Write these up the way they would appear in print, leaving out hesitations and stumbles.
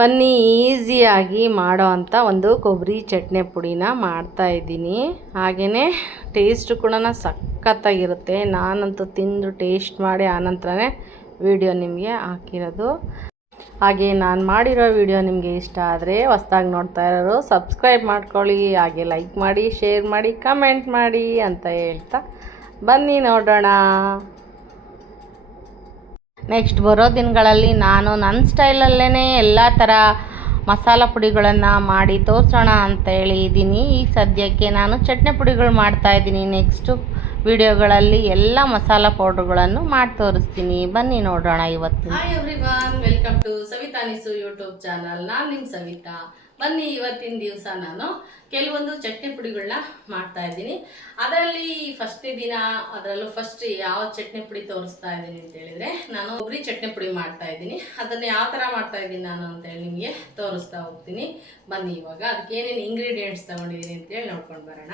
ಬನ್ನಿ ಈಸಿಯಾಗಿ ಮಾಡೋ ಅಂಥ ಒಂದು ಕೊಬ್ಬರಿ ಚಟ್ನಿ ಪುಡಿನ ಮಾಡ್ತಾಯಿದ್ದೀನಿ. ಹಾಗೆಯೇ ಟೇಸ್ಟ್ ಕೂಡ ಸಖತ್ತಾಗಿರುತ್ತೆ. ನಾನಂತೂ ತಿಂದು ಟೇಸ್ಟ್ ಮಾಡಿ ಆನಂತರನೇ ವಿಡಿಯೋ ನಿಮಗೆ ಹಾಕಿರೋದು. ಹಾಗೆ ನಾನು ಮಾಡಿರೋ ವಿಡಿಯೋ ನಿಮಗೆ ಇಷ್ಟ ಆದರೆ ಹೊಸ್ದಾಗಿ ನೋಡ್ತಾ ಇರೋರು ಸಬ್ಸ್ಕ್ರೈಬ್ ಮಾಡ್ಕೊಳ್ಳಿ, ಹಾಗೆ ಲೈಕ್ ಮಾಡಿ, ಶೇರ್ ಮಾಡಿ, ಕಮೆಂಟ್ ಮಾಡಿ ಅಂತ ಹೇಳ್ತಾ ಬನ್ನಿ ನೋಡೋಣ. ನೆಕ್ಸ್ಟ್ ಬರೋ ದಿನಗಳಲ್ಲಿ ನಾನು ನನ್ನ ಸ್ಟೈಲಲ್ಲೇ ಎಲ್ಲ ಥರ ಮಸಾಲ ಪುಡಿಗಳನ್ನು ಮಾಡಿ ತೋರಿಸೋಣ ಅಂತ ಹೇಳಿದ್ದೀನಿ. ಈಗ ಸದ್ಯಕ್ಕೆ ನಾನು ಚಟ್ನಿ ಪುಡಿಗಳು ಮಾಡ್ತಾಯಿದ್ದೀನಿ. ನೆಕ್ಸ್ಟು ವಿಡಿಯೋಗಳಲ್ಲಿ ಎಲ್ಲ ಮಸಾಲ ಪೌಡ್ರುಗಳನ್ನು ಮಾಡಿ ತೋರಿಸ್ತೀನಿ. ಬನ್ನಿ ನೋಡೋಣ ಇವತ್ತು. Hi everyone, welcome to Savita Nisu YouTube channel. ನಾನು ನಿಮ್ಮ ಸವಿತಾ. ಬನ್ನಿ ಇವತ್ತಿನ ದಿವಸ ನಾನು ಕೆಲವೊಂದು ಚಟ್ನಿ ಪುಡಿಗಳನ್ನ ಮಾಡ್ತಾ ಇದ್ದೀನಿ. ಅದರಲ್ಲಿ ಫಸ್ಟ್ನೇ ದಿನ ಅದರಲ್ಲೂ ಫಸ್ಟ್ ಯಾವ ಚಟ್ನಿ ಪುಡಿ ತೋರಿಸ್ತಾ ಇದ್ದೀನಿ ಅಂತ ಹೇಳಿದ್ರೆ, ನಾನು ಕೊಬ್ಬರಿ ಚಟ್ನಿ ಪುಡಿ ಮಾಡ್ತಾ ಇದ್ದೀನಿ. ಅದನ್ನು ಯಾವ ಥರ ಮಾಡ್ತಾ ಇದ್ದೀನಿ ನಾನು ಅಂತೇಳಿ ನಿಮಗೆ ತೋರಿಸ್ತಾ ಹೋಗ್ತೀನಿ. ಬನ್ನಿ ಇವಾಗ ಅದಕ್ಕೆ ಏನೇನು ಇಂಗ್ರೀಡಿಯೆಂಟ್ಸ್ ತೊಗೊಂಡಿದ್ದೀನಿ ಅಂತೇಳಿ ನೋಡ್ಕೊಂಡು ಬರೋಣ.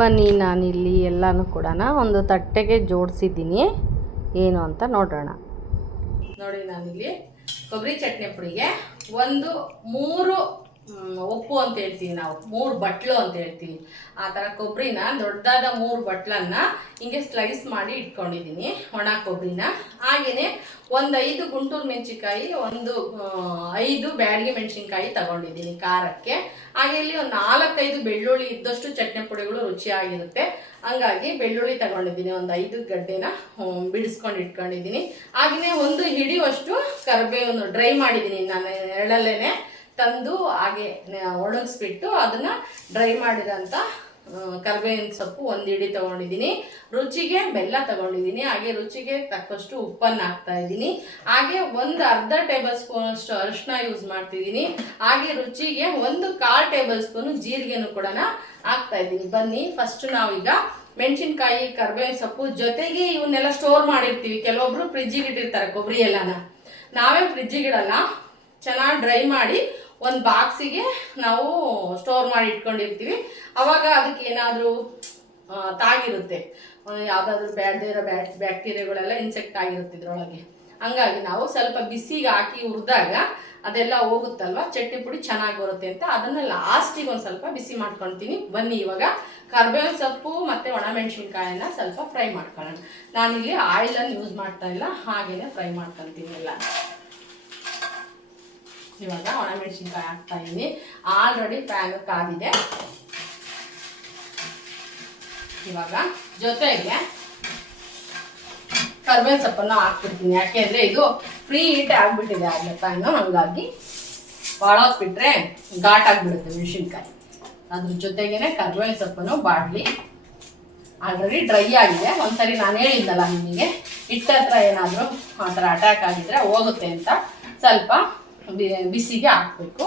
ಬನ್ನಿ ನಾನಿಲ್ಲಿ ಎಲ್ಲನೂ ಕೂಡ ಒಂದು ತಟ್ಟೆಗೆ ಜೋಡಿಸಿದ್ದೀನಿ. ಏನು ಅಂತ ನೋಡೋಣ. ನೋಡಿ, ನಾನಿಲ್ಲಿ ಕೊಬ್ಬರಿ ಚಟ್ನಿ ಪುಡಿಗೆ ಒಂದು 3 ಉಪ್ಪು ಅಂತ ಹೇಳ್ತೀವಿ ನಾವು, 3 ಬಟ್ಲು ಅಂತ ಹೇಳ್ತೀವಿ. ಆ ಥರ ಕೊಬ್ಬರಿನ ದೊಡ್ಡದಾದ 3 ಬಟ್ಲನ್ನ ಹಿಂಗೆ ಸ್ಲೈಸ್ ಮಾಡಿ ಇಟ್ಕೊಂಡಿದ್ದೀನಿ, ಒಣ ಕೊಬ್ಬರಿನ. ಹಾಗೆಯೇ ಒಂದು 5 ಗುಂಟೂರು ಮೆಣಸಿನ್ಕಾಯಿ, ಒಂದು 5 ಬ್ಯಾಡಗಿ ಮೆಣಸಿನ್ಕಾಯಿ ತಗೊಂಡಿದ್ದೀನಿ ಖಾರಕ್ಕೆ. ಹಾಗೆ ಇಲ್ಲಿ ಒಂದು 4-5 ಬೆಳ್ಳುಳ್ಳಿ ಇದ್ದಷ್ಟು ಚಟ್ನಿ ಪುಡಿಗಳು ರುಚಿಯಾಗಿರುತ್ತೆ. ಹಂಗಾಗಿ ಬೆಳ್ಳುಳ್ಳಿ ತಗೊಂಡಿದ್ದೀನಿ, ಒಂದು 5 ಗಡ್ಡೆನ ಬಿಡಿಸ್ಕೊಂಡು ಇಟ್ಕೊಂಡಿದ್ದೀನಿ. ಹಾಗೆಯೇ ಒಂದು ಹಿಡಿಯುವಷ್ಟು ಕರಿಬೇವನ್ನು ಡ್ರೈ ಮಾಡಿದ್ದೀನಿ ನಾನು, ಎಳ್ಳಲ್ಲೇ ತಂದು ಹಾಗೆ ಒಣಗಿಸ್ಬಿಟ್ಟು ಅದನ್ನು ಡ್ರೈ ಮಾಡಿರೋಂಥ ಕರಿಬೇವಿನ ಸೊಪ್ಪು ಒಂದು ಹಿಡಿ ತೊಗೊಂಡಿದ್ದೀನಿ. ರುಚಿಗೆ ಬೆಲ್ಲ ತೊಗೊಂಡಿದ್ದೀನಿ. ಹಾಗೆ ರುಚಿಗೆ ತಕ್ಕಷ್ಟು ಉಪ್ಪನ್ನು ಹಾಕ್ತಾ ಇದ್ದೀನಿ. ಹಾಗೆ ಒಂದು ಅರ್ಧ ಟೇಬಲ್ ಸ್ಪೂನ್ ಅಷ್ಟು ಅರಿಶಿನ ಯೂಸ್ ಮಾಡ್ತಿದ್ದೀನಿ. ಹಾಗೆ ರುಚಿಗೆ 1/4 ಟೇಬಲ್ ಸ್ಪೂನು ಜೀರಿಗೆನೂ ಕೂಡ ಹಾಕ್ತಾ ಇದ್ದೀನಿ. ಬನ್ನಿ ಫಸ್ಟ್ ನಾವೀಗ ಮೆಣಸಿನ್ಕಾಯಿ, ಕರಿಬೇವಿನ ಸೊಪ್ಪು ಜೊತೆಗೆ ಇವನ್ನೆಲ್ಲ ಸ್ಟೋರ್ ಮಾಡಿರ್ತೀವಿ. ಕೆಲವೊಬ್ರು ಫ್ರಿಜ್ಜಿಗೆ ಇಟ್ಟಿರ್ತಾರೆ ಕೊಬ್ಬರಿ ಎಲ್ಲನ. ನಾವೇ ಫ್ರಿಜ್ಜಿಗೆ ಇಡಲ್ಲ, ಚೆನ್ನಾಗಿ ಡ್ರೈ ಮಾಡಿ ಒಂದು ಬಾಕ್ಸಿಗೆ ನಾವು ಸ್ಟೋರ್ ಮಾಡಿ ಇಟ್ಕೊಂಡಿರ್ತೀವಿ. ಅವಾಗ ಅದಕ್ಕೆ ಏನಾದರೂ ತಾಗಿರುತ್ತೆ, ಯಾವುದಾದ್ರೂ ಬೇಡದೇ ಇರೋ ಬ್ಯಾಕ್ಟೀರಿಯಾಗಳೆಲ್ಲ ಇನ್ಸೆಕ್ಟ್ ಆಗಿರುತ್ತೆ ಇದರೊಳಗೆ. ಹಂಗಾಗಿ ನಾವು ಸ್ವಲ್ಪ ಬಿಸಿಗೆ ಹಾಕಿ ಹುರಿದಾಗ ಅದೆಲ್ಲ ಹೋಗುತ್ತಲ್ವ, ಚಟ್ನಿ ಪುಡಿ ಚೆನ್ನಾಗಿ ಬರುತ್ತೆ ಅಂತ ಅದನ್ನು ಲಾಸ್ಟಿಗೆ ಒಂದು ಸ್ವಲ್ಪ ಬಿಸಿ ಮಾಡ್ಕೊಳ್ತೀನಿ. ಬನ್ನಿ ಇವಾಗ ಕರಿಬೇವಿನ ಸೊಪ್ಪು ಮತ್ತು ಒಣಮೆಣಸಿನ್ಕಾಯನ್ನ ಸ್ವಲ್ಪ ಫ್ರೈ ಮಾಡ್ಕೊಳ್ಳೋಣ. ನಾನಿಲ್ಲಿ ಆಯಿಲನ್ನು ಯೂಸ್ ಮಾಡ್ತಾ ಇಲ್ಲ, ಹಾಗೆಯೇ ಫ್ರೈ ಮಾಡ್ಕೊಳ್ತೀನಿ ಎಲ್ಲ. ಇವಾಗ ಒಣಮೆಣಸಿನ್ಕಾಯಿ ಹಾಕ್ತಾ ಇದ್ದೀನಿ. ಆಲ್ರೆಡಿ ಪ್ಯಾನ್ ಕಾದಿದೆ. ಇವಾಗ ಜೊತೆಗೆ ಕರಿಬೇವಿನ ಸೊಪ್ಪನ್ನು ಹಾಕ್ಬಿಡ್ತೀನಿ. ಯಾಕೆಂದರೆ ಇದು ಫ್ರೀ ಹೀಟ್ ಆಗಿಬಿಟ್ಟಿದೆ ಆಗಲೇ ಪ್ಯಾನು, ಹಾಗಾಗಿ ಭಾಳ ಹೊತ್ಬಿಟ್ರೆ ಘಾಟ್ ಆಗಿಬಿಡುತ್ತೆ ಮೆಣಸಿನ್ಕಾಯಿ. ಅದ್ರ ಜೊತೆಗೇ ಕರಿಬೇವಿನ ಸೊಪ್ಪನ್ನು ಬಾಡಲಿ ಆಲ್ರೆಡಿ ಡ್ರೈ ಆಗಿದೆ. ಒಂದ್ಸರಿ ನಾನು ಹೇಳಿದ್ದಲ್ಲ ನಿಮಗೆ, ಹಿಟ್ಟತ್ರ ಏನಾದರೂ ಆ ಥರ ಅಟ್ಯಾಕ್ ಆಗಿದ್ರೆ ಹೋಗುತ್ತೆ ಅಂತ ಸ್ವಲ್ಪ ಬಿಸಿಗೆ ಹಾಕಬೇಕು.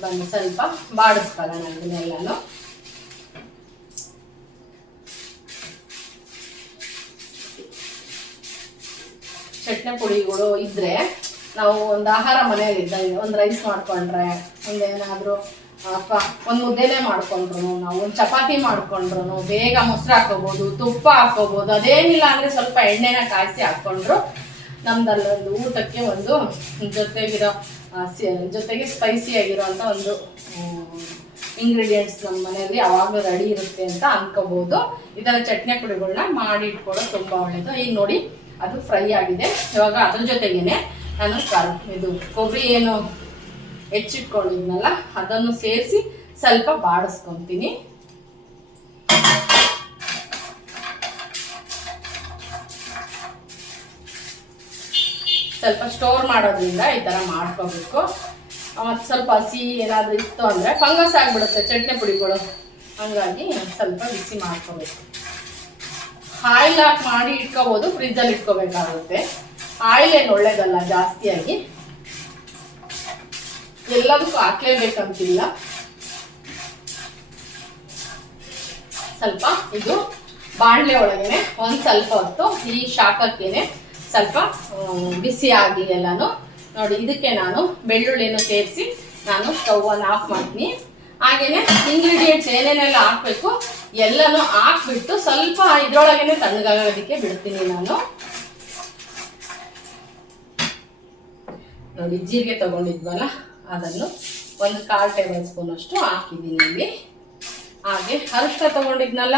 ಬನ್ನಿ ಸ್ವಲ್ಪ ಬಾಡಿಸ್ಕೊಳ್ಳೋಣ ಇದನ್ನೆಲ್ಲನೂ. ಚಟ್ನಿ ಪುಡಿಗಳು ಇದ್ರೆ ನಾವು ಒಂದು ಆಹಾರ ಮನೆಯಲ್ಲಿ ಇದ್ದಂಗೆ, ಒಂದು ರೈಸ್ ಮಾಡ್ಕೊಂಡ್ರೆ, ಒಂದೇನಾದರೂ ಒಂದು ಮುದ್ದೆನೇ ಮಾಡ್ಕೊಂಡ್ರು, ನಾವು ಒಂದು ಚಪಾತಿ ಮಾಡ್ಕೊಂಡ್ರು ಬೇಗ ಮೊಸರು ಹಾಕೋಬೋದು, ತುಪ್ಪ ಹಾಕೋಬೋದು. ಅದೇನಿಲ್ಲ ಅಂದರೆ ಸ್ವಲ್ಪ ಎಣ್ಣೆನ ಕಾಯಿಸಿ ಹಾಕ್ಕೊಂಡ್ರು ನಮ್ದಲ್ಲೊಂದು ಊಟಕ್ಕೆ ಒಂದು ಜೊತೆಗೆ ಸ್ಪೈಸಿ ಆಗಿರೋಂಥ ಒಂದು ಇಂಗ್ರೀಡಿಯೆಂಟ್ಸ್ ನಮ್ಮ ಮನೆಯಲ್ಲಿ ಯಾವಾಗಲೂ ರೆಡಿ ಇರುತ್ತೆ ಅಂತ ಅನ್ಕೋಬೋದು. ಈ ಥರ ಚಟ್ನಿ ಪುಡಿಗಳನ್ನ ಮಾಡಿ ಇಟ್ಕೊಳ್ಳೋದು ತುಂಬ ಒಳ್ಳೆಯದು. ಈಗ ನೋಡಿ ಅದು ಫ್ರೈ ಆಗಿದೆ. ಇವಾಗ ಅದ್ರ ಜೊತೆಗೇನೆ ನಾನು ಇದು ಕೊಬ್ಬರಿ ಏನು ಹೆಚ್ಚಿಟ್ಕೊಂಡಿದ್ನಲ್ಲ ಅದನ್ನು ಸೇರಿಸಿ ಸ್ವಲ್ಪ ಬಾಡಿಸ್ಕೊತೀನಿ. ಸ್ವಲ್ಪ ಸ್ಟೋರ್ ಮಾಡೋದ್ರಿಂದ ಈ ಥರ ಮಾಡ್ಕೋಬೇಕು. ಮತ್ತು ಸ್ವಲ್ಪ ಹಸಿ ಏನಾದರೂ ಇತ್ತು ಅಂದರೆ ಫಂಗಸ್ ಆಗಿಬಿಡುತ್ತೆ ಚಟ್ನಿ ಪುಡಿಗಳು, ಹಾಗಾಗಿ ಸ್ವಲ್ಪ ಬಿಸಿ ಮಾಡ್ಕೋಬೇಕು. ಆಯಿಲ್ ಹಾಕಿ ಮಾಡಿ ಇಟ್ಕೋಬೋದು, ಫ್ರಿಜ್ಜಲ್ಲಿ ಇಟ್ಕೋಬೇಕಾಗುತ್ತೆ. ಆಯಿಲ್ ಏನು ಒಳ್ಳೇದಲ್ಲ ಜಾಸ್ತಿಯಾಗಿ, ಎಲ್ಲದಕ್ಕೂ ಹಾಕ್ಲೇಬೇಕಂತಿಲ್ಲ. ಸ್ವಲ್ಪ ಇದು ಬಾಣಲೆ ಒಳಗೇನೆ ಒಂದು ಸ್ವಲ್ಪ ಹೊತ್ತು ಈ ಶಾಖಕ್ಕೇನೆ ಸ್ವಲ್ಪ ಬಿಸಿ ಆಗಿ ಎಲ್ಲನೂ ನೋಡಿ. ಇದಕ್ಕೆ ನಾನು ಬೆಳ್ಳುಳ್ಳಿನೂ ಸೇರಿಸಿ ನಾನು ಸ್ಟವನ್ನು ಆಫ್ ಮಾಡ್ತೀನಿ. ಹಾಗೆಯೇ ಇಂಗ್ರೀಡಿಯೆಂಟ್ಸ್ ಏನೇನೆಲ್ಲ ಹಾಕಬೇಕು ಎಲ್ಲನೂ ಹಾಕ್ಬಿಟ್ಟು ಸ್ವಲ್ಪ ಇದರೊಳಗೇನೆ ತಣ್ಣಗಾಗೋದಕ್ಕೆ ಬಿಡ್ತೀನಿ ನಾನು. ನೋಡಿ ಜೀರಿಗೆ ತೊಗೊಂಡಿದ್ವಲ್ಲ ಅದನ್ನು ಒಂದು 1/4 ಟೇಬಲ್ ಸ್ಪೂನ್ ಅಷ್ಟು ಹಾಕಿದ್ದೀನಿ ಇಲ್ಲಿ. ಹಾಗೆ ಅರಿಶಿನ ತೊಗೊಂಡಿದ್ನಲ್ಲ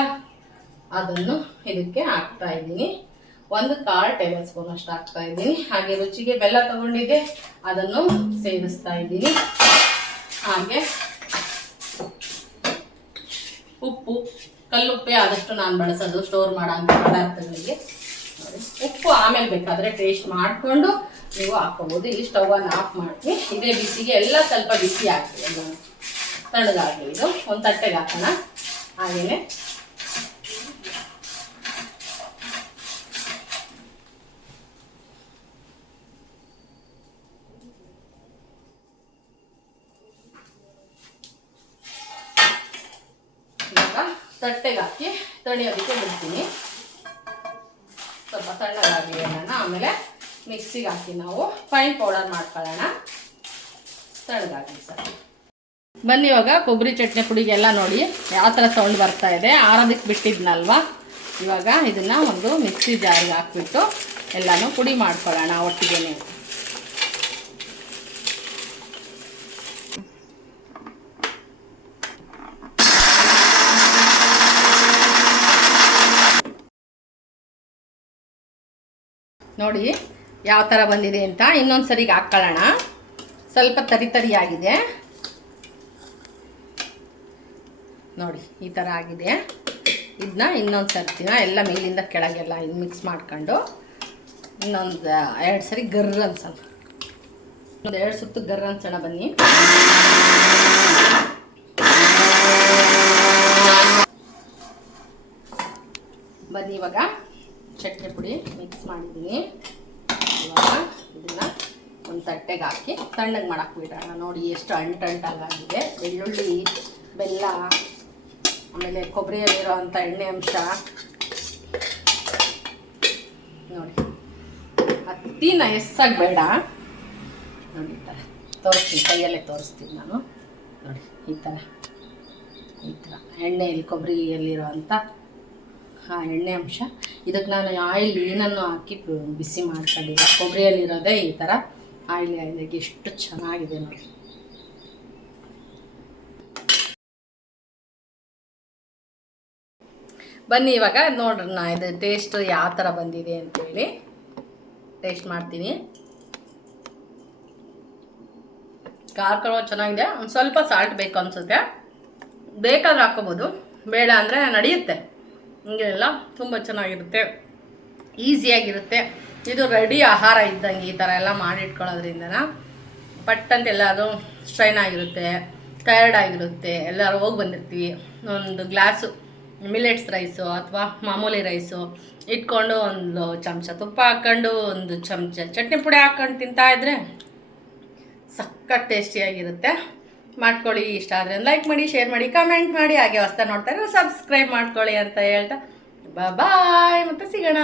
ಅದನ್ನು ಇದಕ್ಕೆ ಹಾಕ್ತಾ ಇದ್ದೀನಿ, ಒಂದು 1/4 ಟೇಬಲ್ ಸ್ಪೂನ್ ಅಷ್ಟು ಹಾಕ್ತಾ ಇದ್ದೀನಿ. ಹಾಗೆ ರುಚಿಗೆ ಬೆಲ್ಲ ತೊಗೊಂಡಿದ್ದೆ ಅದನ್ನು ಸೇರಿಸ್ತಾ ಇದ್ದೀನಿ. ಹಾಗೆ ಉಪ್ಪು, ಕಲ್ಲುಪ್ಪೆ ಆದಷ್ಟು ನಾನು ಬಳಸೋದು ಸ್ಟೋರ್ ಮಾಡೋ ಅಂಥ ಪದಾರ್ಥಗಳಿಗೆ. ಉಪ್ಪು ಆಮೇಲೆ ಬೇಕಾದರೆ ಟೇಸ್ಟ್ ಮಾಡಿಕೊಂಡು ನೀವು ಹಾಕ್ಕೋಬೋದು. ಇಲ್ಲಿ ಸ್ಟವನ್ನು ಆಫ್ ಮಾಡ್ತೀನಿ. ಇದೇ ಬಿಸಿಗೆ ಎಲ್ಲ ಸ್ವಲ್ಪ ಬಿಸಿ ಹಾಕಿ, ಎಲ್ಲ ತಣ್ಣಗಾಗಲಿ. ಇದು ಒಂದು ತಟ್ಟೆಗೆ ಹಾಕೋಣ. ಹಾಗೆಯೇ ಇವಾಗ ತಟ್ಟೆಗೆ ಹಾಕಿ ತಣಿಯೋದಕ್ಕೆ ಬಿಡ್ತೀನಿ. ಸ್ವಲ್ಪ ತಣ್ಣಗಾಗಲಿ ಅನ್ನೋಣ. ಆಮೇಲೆ ಮಿಕ್ಸಿಗೆ ಹಾಕಿ ನಾವು ಫೈನ್ ಪೌಡರ್ ಮಾಡ್ಕೊಳ್ಳೋಣ. ತಣ್ಣಗಾಗಲಿ ಸರ್. ಬನ್ನಿ ಇವಾಗ ಕೊಬ್ಬರಿ ಚಟ್ನಿ ಪುಡಿಗೆಲ್ಲ ನೋಡಿ ಯಾವ ಥರ ಸೌಂಡ್ ಬರ್ತಾ ಇದೆ. ಆರೋದಕ್ಕೆ ಬಿಟ್ಟಿದ್ನಲ್ವ, ಇವಾಗ ಇದನ್ನು ಒಂದು ಮಿಕ್ಸಿ ಜಾರಿಗೆ ಹಾಕ್ಬಿಟ್ಟು ಎಲ್ಲನೂ ಪುಡಿ ಮಾಡ್ಕೊಳ್ಳೋಣ ಒಟ್ಟಿಗೆ. ನೋಡಿ ಯಾವ ಥರ ಬಂದಿದೆ ಅಂತ. ಇನ್ನೊಂದು ಸರಿಗೆ ಹಾಕ್ಕೊಳ್ಳೋಣ. ಸ್ವಲ್ಪ ತರಿಯಾಗಿದೆ ನೋಡಿ, ಈ ಥರ ಆಗಿದೆ. ಇದನ್ನ ಇನ್ನೊಂದು ಸರ್ತಿನ ಎಲ್ಲ ಮೇಲಿಂದ ಕೆಳಗೆಲ್ಲ ಮಿಕ್ಸ್ ಮಾಡ್ಕೊಂಡು ಇನ್ನೊಂದು 2 ಸರಿ ಗರ್ರ ಅನ್ಸೋಣ. ಒಂದು 2 ಸುತ್ತು ಗರ್ರ ಅನ್ಸೋಣ. ಬನ್ನಿ ಇವಾಗ ಚಟ್ನಿ ಪುಡಿ ಮಿಕ್ಸ್ ಮಾಡಿದ್ದೀನಿ. ಇವಾಗ ಇದನ್ನು ಒಂದು ತಟ್ಟೆಗೆ ಹಾಕಿ ತಣ್ಣಗೆ ಮಾಡಕ್ಕೆ ಬಿಡೋಣ. ನೋಡಿ ಎಷ್ಟು ಅಂಟಾಗಿದೆ. ಬೆಳ್ಳುಳ್ಳಿ, ಬೆಲ್ಲ, ಆಮೇಲೆ ಕೊಬ್ಬರಿಯಲ್ಲಿರೋ ಅಂಥ ಎಣ್ಣೆ ಅಂಶ ನೋಡಿ, ಅತಿ ನಯಸ್ಸಾಗಿ ಬೇಡ. ನೋಡಿ ಈ ಥರ ತೋರಿಸ್ತೀನಿ, ಕೈಯಲ್ಲೇ ತೋರಿಸ್ತೀನಿ ನಾನು. ನೋಡಿ ಈ ಥರ ಎಣ್ಣೆಯಲ್ಲಿ ಕೊಬ್ಬರಿಯಲ್ಲಿರೋ ಅಂಥ ಎಣ್ಣೆ ಅಂಶ. ಇದಕ್ಕೆ ನಾನು ಆಯಿಲ್ ಏನನ್ನು ಹಾಕಿ ಬಿಸಿ ಮಾಡ್ಕೊಂಡಿಲ್ಲ. ಕೊಬ್ಬರಿಯಲ್ಲಿರೋದೇ ಈ ಥರ ಆಯಿಲಿಗೆ ಎಷ್ಟು ಚೆನ್ನಾಗಿದೆ ನೋಡಿ. ಬನ್ನಿ ಇವಾಗ ನೋಡ್ರಿ ಇದು ಟೇಸ್ಟ್ ಯಾವ ಥರ ಬಂದಿದೆ ಅಂತೇಳಿ ಟೇಸ್ಟ್ ಮಾಡ್ತೀನಿ. ಖಾರ ಚೆನ್ನಾಗಿದೆ. ಒಂದು ಸ್ವಲ್ಪ ಸಾಲ್ಟ್ ಬೇಕು ಅನಿಸುತ್ತೆ, ಬೇಕಾದ್ರೆ ಹಾಕ್ಕೋಬೋದು, ಬೇಡ ಅಂದರೆ ನಡೆಯುತ್ತೆ. ಹಿಂಗೆಲ್ಲ ತುಂಬ ಚೆನ್ನಾಗಿರುತ್ತೆ, ಈಸಿಯಾಗಿರುತ್ತೆ. ಇದು ರೆಡಿ ಆಹಾರ ಇದ್ದಂಗೆ ಈ ಥರ ಎಲ್ಲ ಮಾಡಿಟ್ಕೊಳ್ಳೋದ್ರಿಂದನ ಪಟ್ಟಂತೆಲ್ಲ ಅದು ಸ್ಟ್ರೈನ್ ಆಗಿರುತ್ತೆ, ಟಯರ್ಡ್ ಆಗಿರುತ್ತೆ. ಎಲ್ಲರೂ ಹೋಗಿ ಬಂದಿರ್ತೀವಿ, ಒಂದು ಗ್ಲಾಸು ಮಿಲೆಟ್ಸ್ ರೈಸು ಅಥವಾ ಮಾಮೂಲಿ ರೈಸು ಇಟ್ಕೊಂಡು ಒಂದು ಚಮಚ ತುಪ್ಪ ಹಾಕ್ಕೊಂಡು ಒಂದು ಚಮಚ ಚಟ್ನಿ ಪುಡಿ ಹಾಕ್ಕೊಂಡು ತಿಂತಾಯಿದ್ರೆ ಸಖತ್ ಟೇಸ್ಟಿಯಾಗಿರುತ್ತೆ. ಮಾಡ್ಕೊಳ್ಳಿ. ಇಷ್ಟ ಆದರೆ ಲೈಕ್ ಮಾಡಿ, ಶೇರ್ ಮಾಡಿ, ಕಮೆಂಟ್ ಮಾಡಿ. ಹಾಗೆ ಹೊಸ್ತಾ ನೋಡ್ತಾರೆ ಸಬ್ಸ್ಕ್ರೈಬ್ ಮಾಡ್ಕೊಳ್ಳಿ ಅಂತ ಹೇಳ್ತಾ ಬಾಯ್, ಮತ್ತೆ ಸಿಗೋಣ.